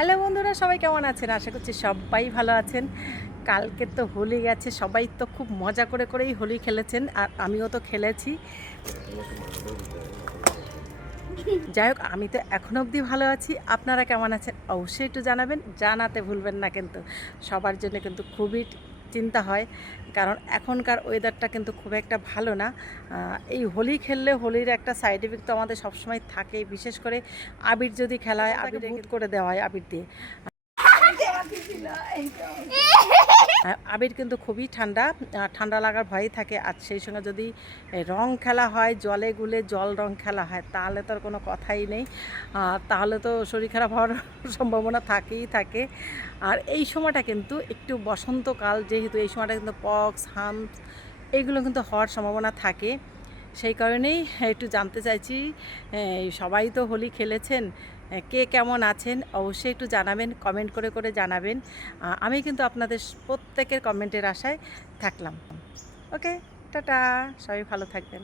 Hello বন্ধুরা, সবাই কেমন আছেন? আশা করছি সবাই ভালো আছেন। কালকে তো হোলি গেছে, সবাই তো খুব মজা করে করেই হোলি খেলেছেন, আর আমিও তো খেলেছি। যাই হোক, আমি তো এখনও অবধি ভালো আছি। আপনারা কেমন আছেন অবশ্যই একটু জানাবেন, জানাতে ভুলবেন না। কিন্তু সবার জন্য কিন্তু খুবই চিন্তা হয়, কারণ এখনকার ওয়েদারটা কিন্তু খুব একটা ভালো না। এই হোলি খেললে হোলির একটা সাইড এফেক্ট তো আমাদের সবসময় থাকে, বিশেষ করে আবির যদি খেলা হয়, আবির ভূত করে দেওয়া হয় আবির দিয়ে। আবির কিন্তু খুবই ঠান্ডা, ঠান্ডা লাগার ভয়ই থাকে। আর সেই সঙ্গে যদি রং খেলা হয়, জলে গুলে জল রং খেলা হয়, তাহলে তো আর কোনো কথাই নেই। তাহলে তো শরীর খারাপ হওয়ার সম্ভাবনা থাকেই থাকে। আর এই সময়টা কিন্তু একটু বসন্তকাল, যেহেতু এই সময়টা কিন্তু পক্স, হাম্পস এইগুলো কিন্তু হওয়ার সম্ভাবনা থাকে। সেই কারণেই একটু জানতে চাইছি, সবাই তো হোলি খেলেছেন, কে কেমন আছেন অবশ্যই একটু জানাবেন, কমেন্ট করে করে জানাবেন। আমি কিন্তু আপনাদের প্রত্যেকের কমেন্টের আশায় থাকলাম। ওকে, টাটা, সবাই ভালো থাকবেন।